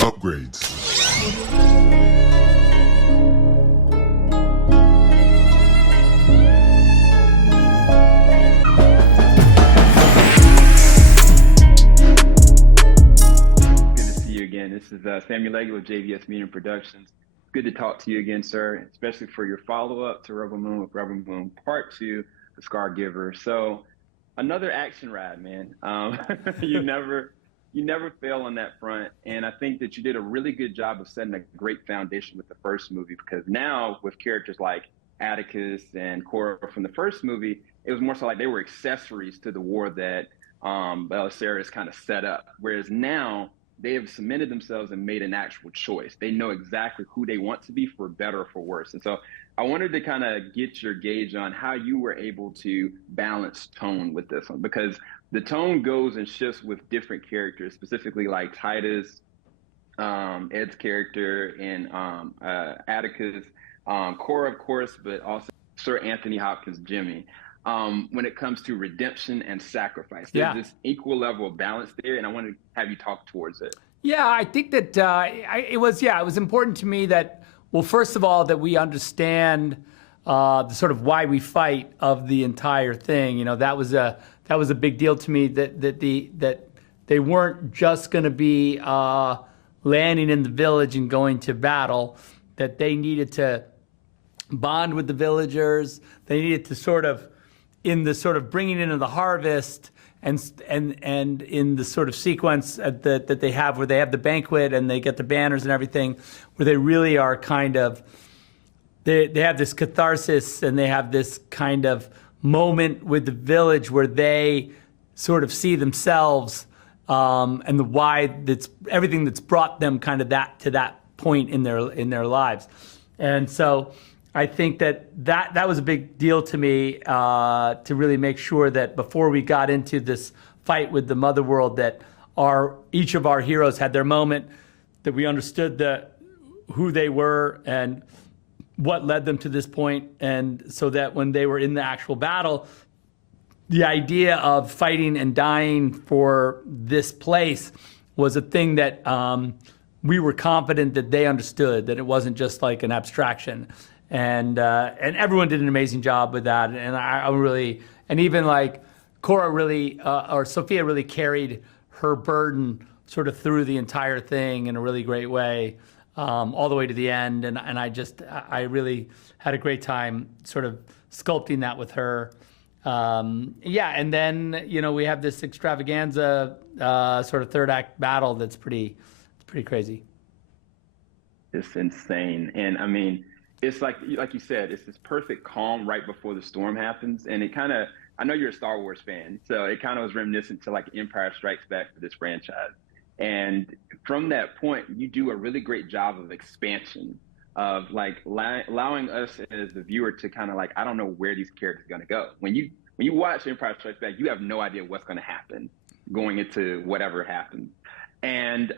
Upgrades. This is Samuel Legge with JVS Media Productions. Good to talk to you again, sir, especially for your follow-up to Rebel Moon with Rebel Moon Part 2, The SCARGIVER. So another action ride, man. You never fail on that front. And I think that you did a really good job of setting a great foundation with the first movie, because now with characters like Atticus and Coller from the first movie, it was more so like they were accessories to the war that Belisarius kind of set up. Whereas now, they have cemented themselves and made an actual choice. They know exactly who they want to be, for better or for worse. And so I wanted to kind of get your gauge on how you were able to balance tone with this one, because the tone goes and shifts with different characters, specifically like Titus, Ed's character, and Atticus, Cora, of course, but also Sir Anthony Hopkins, Jimmy. When it comes to redemption and sacrifice, there's this equal level of balance there, and I want to have you talk towards it. Yeah, I think that it was important to me that, well, first of all, that we understand the sort of why we fight of the entire thing. You know, that was a big deal to me, that they weren't just going to be landing in the village and going to battle, that they needed to bond with the villagers. They needed to sort of, in the sort of bringing in of the harvest and in the sort of sequence that they have, where they have the banquet and they get the banners and everything, where they really are kind of, they have this catharsis and they have this kind of moment with the village where they sort of see themselves and the why, that's everything that's brought them kind of to that point in their lives. And so I think that was a big deal to me, to really make sure that before we got into this fight with the Mother World, that each of our heroes had their moment, that we understood who they were and what led them to this point, and so that when they were in the actual battle, the idea of fighting and dying for this place was a thing that we were confident that they understood, that it wasn't just like an abstraction. And everyone did an amazing job with that. And I really, and even like Cora really, or Sofia really carried her burden sort of through the entire thing in a really great way, all the way to the end. And I really had a great time sort of sculpting that with her. And then, you know, we have this extravaganza sort of third act battle that's pretty crazy. It's insane. And I mean, it's like you said, it's this perfect calm right before the storm happens. And it kind of, I know you're a Star Wars fan, so it kind of was reminiscent to like Empire Strikes Back for this franchise. And from that point, you do a really great job of expansion, of like allowing us as the viewer to kind of like, I don't know where these characters are going to go. When you watch Empire Strikes Back, you have no idea what's going to happen going into whatever happens. And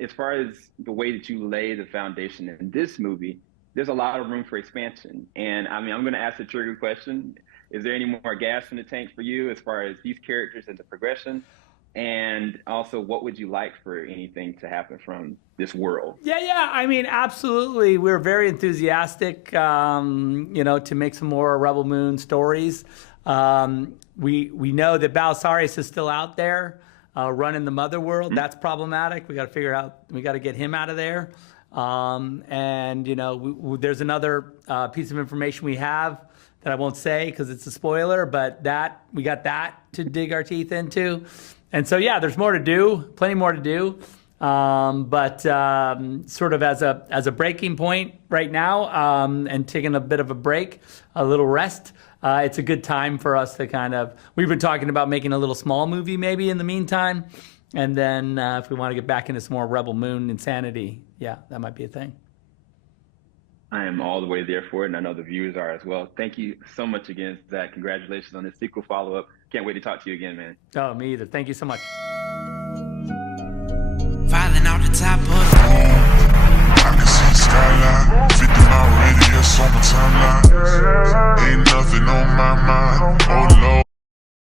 as far as the way that you lay the foundation in this movie, there's a lot of room for expansion. And I mean, I'm going to ask the trigger question. Is there any more gas in the tank for you as far as these characters and the progression? And also, what would you like for anything to happen from this world? Yeah. I mean, absolutely. We're very enthusiastic, to make some more Rebel Moon stories. We know that Belisarius is still out there running the Mother World. Mm-hmm. That's problematic. We got to figure out, we got to get him out of there. There's another piece of information we have that I won't say because it's a spoiler, but we got that to dig our teeth into. And so, yeah, there's more to do, plenty more to do. But sort of as a breaking point right now, and taking a bit of a break, a little rest, it's a good time for us to kind of, we've been talking about making a little small movie maybe in the meantime. And then if we want to get back into some more Rebel Moon insanity, yeah, that might be a thing. I am all the way there for it, and I know the viewers are as well. Thank you so much again, Zach. Congratulations on this sequel follow-up. Can't wait to talk to you again, man. Oh, me either. Thank you so much. Filing out the top of the I can see the skyline, 50 mile radius on my timeline. Ain't nothing on my mind. Oh